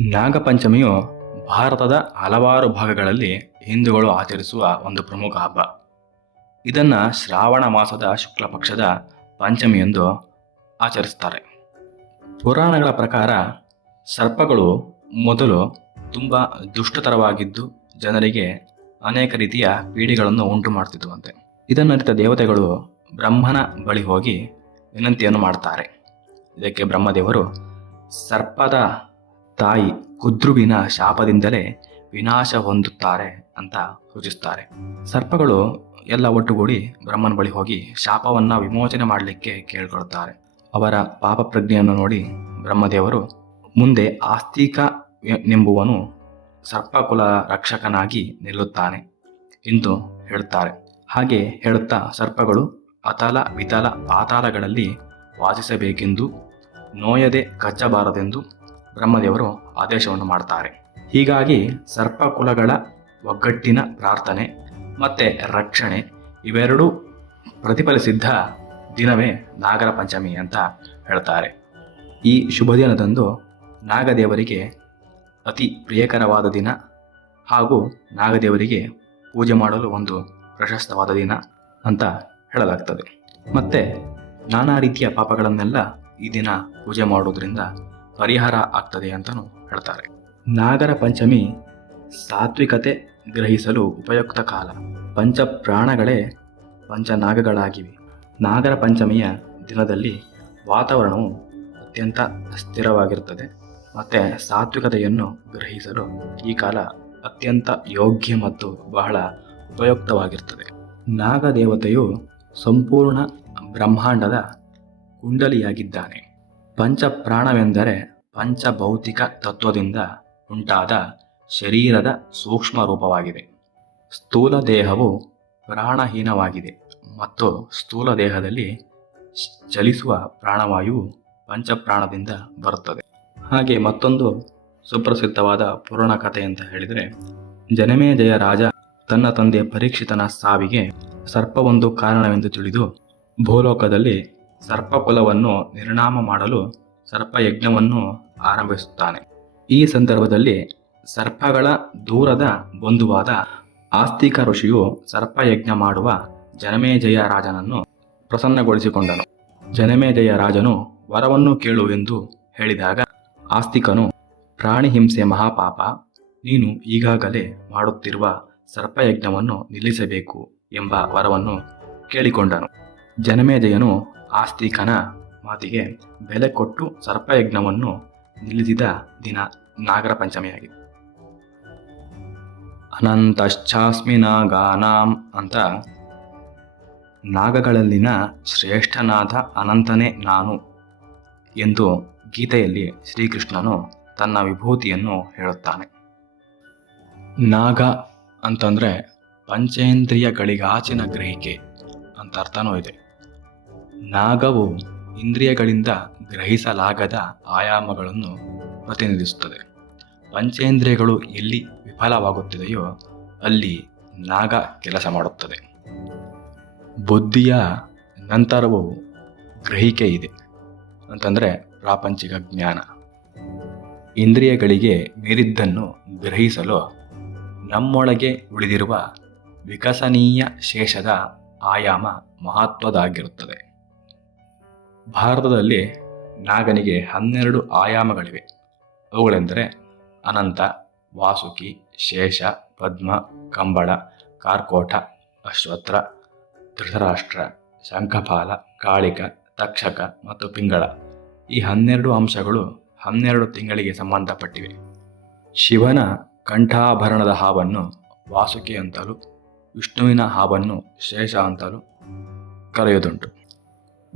ನಾಗಪಂಚಮಿಯು ಭಾರತದ ಹಲವಾರು ಭಾಗಗಳಲ್ಲಿ ಹಿಂದೂಗಳು ಆಚರಿಸುವ ಒಂದು ಪ್ರಮುಖ ಹಬ್ಬ. ಇದನ್ನು ಶ್ರಾವಣ ಮಾಸದ ಶುಕ್ಲ ಪಕ್ಷದ ಪಂಚಮಿ ಎಂದು ಆಚರಿಸ್ತಾರೆ. ಪುರಾಣಗಳ ಪ್ರಕಾರ ಸರ್ಪಗಳು ಮೊದಲು ತುಂಬ ದುಷ್ಟತರವಾಗಿದ್ದು ಜನರಿಗೆ ಅನೇಕ ರೀತಿಯ ಪೀಡೆಗಳನ್ನು ಉಂಟು ಮಾಡ್ತಿದ್ವಂತೆ ಇದನ್ನರಿತ ದೇವತೆಗಳು ಬ್ರಹ್ಮನ ಬಳಿ ಹೋಗಿ ವಿನಂತಿಯನ್ನು ಮಾಡ್ತಾರೆ. ಇದಕ್ಕೆ ಬ್ರಹ್ಮದೇವರು ಸರ್ಪದ ತಾಯಿ ಕುದ್ರುವಿನ ಶಾಪದಿಂದಲೇ ವಿನಾಶ ಹೊಂದುತ್ತಾರೆ ಅಂತ ಸೂಚಿಸ್ತಾರೆ ಸರ್ಪಗಳು ಎಲ್ಲ ಒಟ್ಟುಗೂಡಿ ಬ್ರಹ್ಮನ ಬಳಿ ಹೋಗಿ ಶಾಪವನ್ನು ವಿಮೋಚನೆ ಮಾಡಲಿಕ್ಕೆ ಕೇಳ್ಕೊಳ್ತಾರೆ. ಅವರ ಪಾಪ ಪ್ರಜ್ಞೆಯನ್ನು ನೋಡಿ ಬ್ರಹ್ಮದೇವರು ಮುಂದೆ ಆಸ್ತಿಕ ನೆಂಬುವನು ಸರ್ಪಕುಲ ರಕ್ಷಕನಾಗಿ ನಿಲ್ಲುತ್ತಾನೆ ಎಂದು ಹೇಳುತ್ತಾರೆ. ಹಾಗೆ ಹೇಳುತ್ತಾ ಸರ್ಪಗಳು ಅತಲ ವಿತಲ ಪಾತಾಳಗಳಲ್ಲಿ ವಾಸಿಸಬೇಕೆಂದು ನೋಯದೆ ಕಚ್ಚಬಾರದೆಂದು ಬ್ರಹ್ಮದೇವರು ಆದೇಶವನ್ನು ಮಾಡ್ತಾರೆ. ಹೀಗಾಗಿ ಸರ್ಪಕುಲಗಳ ಒಗ್ಗಟ್ಟಿನ ಪ್ರಾರ್ಥನೆ ಮತ್ತು ರಕ್ಷಣೆ ಇವೆರಡೂ ಪ್ರತಿಫಲಿಸಿದ್ದ ದಿನವೇ ನಾಗರ ಪಂಚಮಿ ಅಂತ ಹೇಳ್ತಾರೆ. ಈ ಶುಭ ದಿನದಂದು ನಾಗದೇವರಿಗೆ ಅತಿ ಪ್ರಿಯಕರವಾದ ದಿನ ಹಾಗೂ ನಾಗದೇವರಿಗೆ ಪೂಜೆ ಮಾಡಲು ಒಂದು ಪ್ರಶಸ್ತವಾದ ದಿನ ಅಂತ ಹೇಳಲಾಗ್ತದೆ. ಮತ್ತು ನಾನಾ ರೀತಿಯ ಪಾಪಗಳನ್ನೆಲ್ಲ ಈ ದಿನ ಪೂಜೆ ಮಾಡೋದ್ರಿಂದ ಪರಿಹಾರ ಆಗ್ತದೆ ಅಂತಲೂ ಹೇಳ್ತಾರೆ. ನಾಗರ ಪಂಚಮಿ ಸಾತ್ವಿಕತೆ ಗ್ರಹಿಸಲು ಉಪಯುಕ್ತ ಕಾಲ. ಪಂಚ ಪ್ರಾಣಗಳೇ ಪಂಚನಾಗಗಳಾಗಿವೆ ನಾಗರ ಪಂಚಮಿಯ ದಿನದಲ್ಲಿ ವಾತಾವರಣವು ಅತ್ಯಂತ ಅಸ್ಥಿರವಾಗಿರುತ್ತದೆ. ಮತ್ತು ಸಾತ್ವಿಕತೆಯನ್ನು ಗ್ರಹಿಸಲು ಈ ಕಾಲ ಅತ್ಯಂತ ಯೋಗ್ಯ ಮತ್ತು ಬಹಳ ಉಪಯುಕ್ತವಾಗಿರ್ತದೆ ನಾಗದೇವತೆಯು ಸಂಪೂರ್ಣ ಬ್ರಹ್ಮಾಂಡದ ಕುಂಡಲಿಯಾಗಿದ್ದಾನೆ. ಪಂಚಪ್ರಾಣವೆಂದರೆ ಪಂಚಭೌತಿಕ ತತ್ವದಿಂದ ಉಂಟಾದ ಶರೀರದ ಸೂಕ್ಷ್ಮ ರೂಪವಾಗಿದೆ. ಸ್ಥೂಲ ದೇಹವು ಪ್ರಾಣಹೀನವಾಗಿದೆ ಮತ್ತು ಸ್ಥೂಲ ದೇಹದಲ್ಲಿ ಚಲಿಸುವ ಪ್ರಾಣವಾಯುವು ಪಂಚಪ್ರಾಣದಿಂದ ಬರುತ್ತದೆ. ಹಾಗೆ ಮತ್ತೊಂದು ಸುಪ್ರಸಿದ್ಧವಾದ ಪುರಾಣ ಕಥೆ ಅಂತ ಹೇಳಿದರೆ, ಜನಮೇಜಯ ರಾಜ ತನ್ನ ತಂದೆ ಪರೀಕ್ಷಿತನ ಸಾವಿಗೆ ಸರ್ಪವೊಂದು ಕಾರಣವೆಂದು ತಿಳಿದು ಭೂಲೋಕದಲ್ಲಿ ಸರ್ಪಕುಲವನ್ನು ನಿರ್ನಾಮ ಮಾಡಲು ಸರ್ಪಯಜ್ಞವನ್ನು ಆರಂಭಿಸುತ್ತಾನೆ. ಈ ಸಂದರ್ಭದಲ್ಲಿ ಸರ್ಪಗಳ ದೂರದ ಬಂಧುವಾದ ಆಸ್ತಿಕ ಋಷಿಯು ಸರ್ಪಯಜ್ಞ ಮಾಡುವ ಜನಮೇಜಯ ರಾಜನನ್ನು ಪ್ರಸನ್ನಗೊಳಿಸಿಕೊಂಡನು. ಜನಮೇಜಯ ರಾಜನು ವರವನ್ನು ಕೇಳು ಎಂದು ಹೇಳಿದಾಗ ಆಸ್ತಿಕನು, ಪ್ರಾಣಿ ಹಿಂಸೆ ಮಹಾಪಾಪ, ನೀನು ಈಗಾಗಲೇ ಮಾಡುತ್ತಿರುವ ಸರ್ಪಯಜ್ಞವನ್ನು ನಿಲ್ಲಿಸಬೇಕು ಎಂಬ ವರವನ್ನು ಕೇಳಿಕೊಂಡನು. ಜನಮೇಜಯನು ಆಸ್ತಿಕನ ಮಾತಿಗೆ ಬೆಲೆ ಕೊಟ್ಟು ಸರ್ಪಯಜ್ಞವನ್ನು ನಿಲ್ಲಿಸಿದ ದಿನ ನಾಗರ ಪಂಚಮಿಯಾಗಿದೆ. ಅನಂತಶ್ಚಾಸ್ಮಿ ನಾಗಾನಾಂ ಅಂತ ನಾಗಗಳಲ್ಲಿನ ಶ್ರೇಷ್ಠನಾದ ಅನಂತನೇ ನಾನು ಎಂದು ಗೀತೆಯಲ್ಲಿ ಶ್ರೀಕೃಷ್ಣನು ತನ್ನ ವಿಭೂತಿಯನ್ನು ಹೇಳುತ್ತಾನೆ. ನಾಗ ಅಂತಂದರೆ ಪಂಚೇಂದ್ರಿಯಗಳಿಗಾಚಿನ ಗ್ರಹಿಕೆ ಅಂತ ಅರ್ಥನೂ ಇದೆ. ನಾಗವು ಇಂದ್ರಿಯಗಳಿಂದ ಗ್ರಹಿಸಲಾಗದ ಆಯಾಮಗಳನ್ನು ಪ್ರತಿನಿಧಿಸುತ್ತದೆ. ಪಂಚೇಂದ್ರಿಯಗಳು ಎಲ್ಲಿ ವಿಫಲವಾಗುತ್ತಿದೆಯೋ ಅಲ್ಲಿ ನಾಗ ಕೆಲಸ ಮಾಡುತ್ತದೆ. ಬುದ್ಧಿಯ ನಂತರವು ಗ್ರಹಿಕೆ ಇದೆ. ಅಂತಂದರೆ ಪ್ರಾಪಂಚಿಕ ಜ್ಞಾನ. ಇಂದ್ರಿಯಗಳಿಗೆ ಮೀರಿದ್ದನ್ನು ಗ್ರಹಿಸಲು ನಮ್ಮೊಳಗೆ ಉಳಿದಿರುವ ವಿಕಸನೀಯ ಶೇಷದ ಆಯಾಮ ಮಹತ್ವದಾಗಿರುತ್ತದೆ ಭಾರತದಲ್ಲಿ ನಾಗನಿಗೆ ಹನ್ನೆರಡು ಆಯಾಮಗಳಿವೆ. ಅವುಗಳೆಂದರೆ ಅನಂತ, ವಾಸುಕಿ, ಶೇಷ, ಪದ್ಮ, ಕಂಬಳ, ಕಾರ್ಕೋಟ ಅಶ್ವತ್ರ ಧೃತರಾಷ್ಟ್ರ, ಶಂಖಪಾಲ, ಕಾಳಿಕ, ತಕ್ಷಕ ಮತ್ತು ಪಿಂಗಳ. ಈ ಹನ್ನೆರಡು ಅಂಶಗಳು ಹನ್ನೆರಡು ತಿಂಗಳಿಗೆ ಸಂಬಂಧಪಟ್ಟಿವೆ. ಶಿವನ ಕಂಠಾಭರಣದ ಹಾವನ್ನು ವಾಸುಕಿ ಅಂತಲೂ, ವಿಷ್ಣುವಿನ ಹಾವನ್ನು ಶೇಷ ಅಂತಲೂ ಕರೆಯುವುದುಂಟು.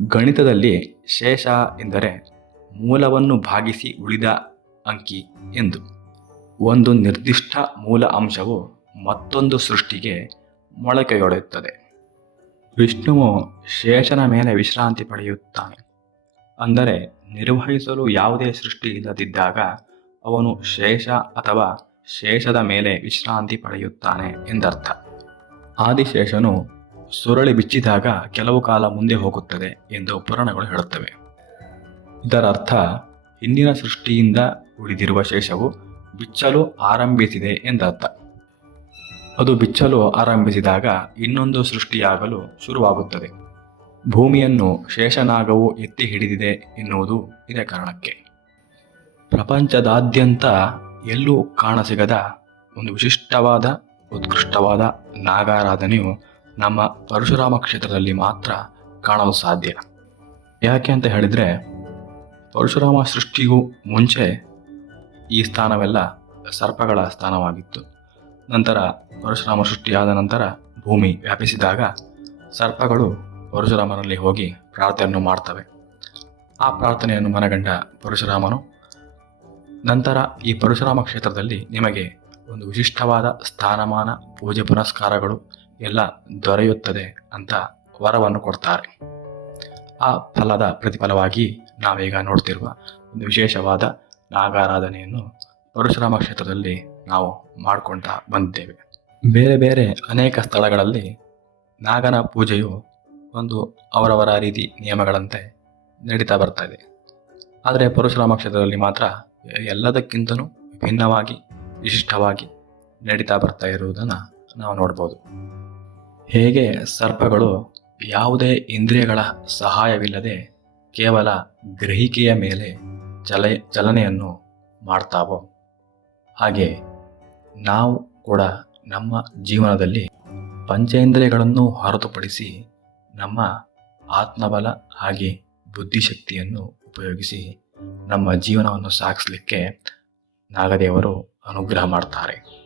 ಗಣಿತದಲ್ಲಿ ಶೇಷ ಎಂದರೆ ಮೂಲವನ್ನು ಭಾಗಿಸಿ ಉಳಿದ ಅಂಕಿ ಎಂದು. ಒಂದು ನಿರ್ದಿಷ್ಟ ಮೂಲ ಅಂಶವು ಮತ್ತೊಂದು ಸೃಷ್ಟಿಗೆ ಮೊಳಕೆಯೊಡೆಯುತ್ತದೆ. ವಿಷ್ಣುವು ಶೇಷನ ಮೇಲೆ ವಿಶ್ರಾಂತಿ ಪಡೆಯುತ್ತಾನೆ. ಅಂದರೆ ನಿರ್ವಹಿಸಲು ಯಾವುದೇ ಸೃಷ್ಟಿ ಇಲ್ಲದಿದ್ದಾಗ ಅವನು ಶೇಷ ಅಥವಾ ಶೇಷದ ಮೇಲೆ ವಿಶ್ರಾಂತಿ ಪಡೆಯುತ್ತಾನೆ ಎಂದರ್ಥ. ಆದಿಶೇಷನು ಸುರಳಿ ಬಿಚ್ಚಿದಾಗ ಕೆಲವು ಕಾಲ ಮುಂದೆ ಹೋಗುತ್ತದೆ ಎಂದು ಪುರಾಣಗಳು ಹೇಳುತ್ತವೆ. ಇದರ ಅರ್ಥ ಹಿಂದಿನ ಸೃಷ್ಟಿಯಿಂದ ಉಳಿದಿರುವ ಶೇಷವು ಬಿಚ್ಚಲು ಆರಂಭಿಸಿದೆ ಎಂದರ್ಥ. ಅದು ಬಿಚ್ಚಲು ಆರಂಭಿಸಿದಾಗ ಇನ್ನೊಂದು ಸೃಷ್ಟಿಯಾಗಲು ಶುರುವಾಗುತ್ತದೆ. ಭೂಮಿಯನ್ನು ಶೇಷನಾಗವು ಎತ್ತಿ ಹಿಡಿದಿದೆ ಎನ್ನುವುದು ಇದೇ ಕಾರಣಕ್ಕೆ. ಪ್ರಪಂಚದಾದ್ಯಂತ ಎಲ್ಲೂ ಕಾಣಸಿಗದ ಒಂದು ವಿಶಿಷ್ಟವಾದ, ಉತ್ಕೃಷ್ಟವಾದ ನಾಗಾರಾಧನೆಯು ನಮ್ಮ ಪರಶುರಾಮ ಕ್ಷೇತ್ರದಲ್ಲಿ ಮಾತ್ರ ಕಾಣಲು ಸಾಧ್ಯ. ಯಾಕೆ ಅಂತ ಹೇಳಿದರೆ, ಪರಶುರಾಮ ಸೃಷ್ಟಿಗೂ ಮುಂಚೆ ಈ ಸ್ಥಾನವೆಲ್ಲ ಸರ್ಪಗಳ ಸ್ಥಾನವಾಗಿತ್ತು. ನಂತರ ಪರಶುರಾಮ ಸೃಷ್ಟಿಯಾದ ನಂತರ ಭೂಮಿ ವ್ಯಾಪಿಸಿದಾಗ ಸರ್ಪಗಳು ಪರಶುರಾಮನಲ್ಲಿ ಹೋಗಿ ಪ್ರಾರ್ಥನೆಯನ್ನು ಮಾಡ್ತವೆ. ಆ ಪ್ರಾರ್ಥನೆಯನ್ನು ಮನಗಂಡ ಪರಶುರಾಮನು, ನಂತರ ಈ ಪರಶುರಾಮ ಕ್ಷೇತ್ರದಲ್ಲಿ ನಿಮಗೆ ಒಂದು ವಿಶಿಷ್ಟವಾದ ಸ್ಥಾನಮಾನ, ಪೂಜೆ ಪುನಸ್ಕಾರಗಳು ಎಲ್ಲ ದೊರೆಯುತ್ತದೆ ಅಂತ ವರವನ್ನು ಕೊಡ್ತಾರೆ. ಆ ಫಲದ ಪ್ರತಿಫಲವಾಗಿ ನಾವೀಗ ನೋಡ್ತಿರುವ ಒಂದು ವಿಶೇಷವಾದ ನಾಗಾರಾಧನೆಯನ್ನು ಪರಶುರಾಮ ಕ್ಷೇತ್ರದಲ್ಲಿ ನಾವು ಮಾಡಿಕೊಂಡ ಬಂದಿದ್ದೇವೆ. ಬೇರೆ ಬೇರೆ ಅನೇಕ ಸ್ಥಳಗಳಲ್ಲಿ ನಾಗನ ಪೂಜೆಯು ಒಂದು ಅವರವರ ರೀತಿ ನಿಯಮಗಳಂತೆ ನಡೀತಾ ಬರ್ತಾ ಇದೆ ಆದರೆ ಪರಶುರಾಮ ಕ್ಷೇತ್ರದಲ್ಲಿ ಮಾತ್ರ ಎಲ್ಲದಕ್ಕಿಂತಲೂ ಭಿನ್ನವಾಗಿ, ವಿಶಿಷ್ಟವಾಗಿ ನಡೀತಾ ಬರ್ತಾ ಇರುವುದನ್ನು ನಾವು ನೋಡ್ಬೋದು. ಹೇಗೆ ಸರ್ಪಗಳು ಯಾವುದೇ ಇಂದ್ರಿಯಗಳ ಸಹಾಯವಿಲ್ಲದೆ ಕೇವಲ ಗ್ರಹಿಕೆಯ ಮೇಲೆ ಚಲ, ಚಲನೆಯನ್ನು ಮಾಡ್ತಾವೋ? ಹಾಗೆ ನಾವು ಕೂಡ ನಮ್ಮ ಜೀವನದಲ್ಲಿ ಪಂಚೇಂದ್ರಿಯಗಳನ್ನು ಹೊರತುಪಡಿಸಿ ನಮ್ಮ ಆತ್ಮಬಲ ಹಾಗೆ ಬುದ್ಧಿಶಕ್ತಿಯನ್ನು ಉಪಯೋಗಿಸಿ ನಮ್ಮ ಜೀವನವನ್ನು ಸಾಗಿಸಲಿಕ್ಕೆ ನಾಗದೇವರು ಅನುಗ್ರಹ ಮಾಡ್ತಾರೆ.